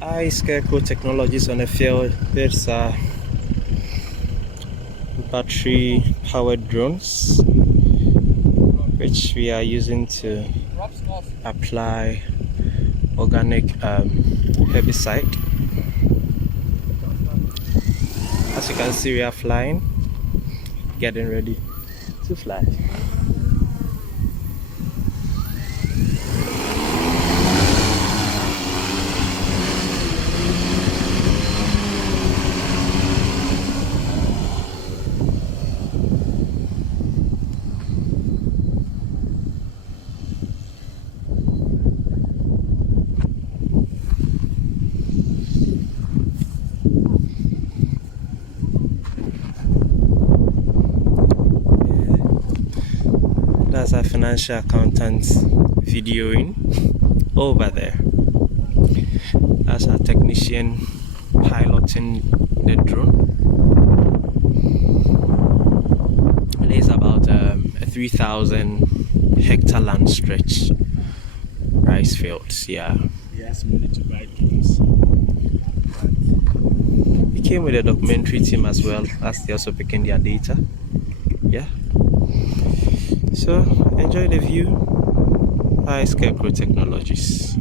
I Scarecrow Technologies on a field. There's battery powered drones which we are using to apply organic herbicide. As you can see, we are flying, getting ready to fly. That's our financial accountant videoing over there. That's our technician piloting the drone. It is about a 3,000 hectare land stretch rice fields. Yeah. He has money to buy drones. He came with a documentary team as well, as they also picking their data. Yeah. So enjoy the view. Hi Scarecrow Technologies.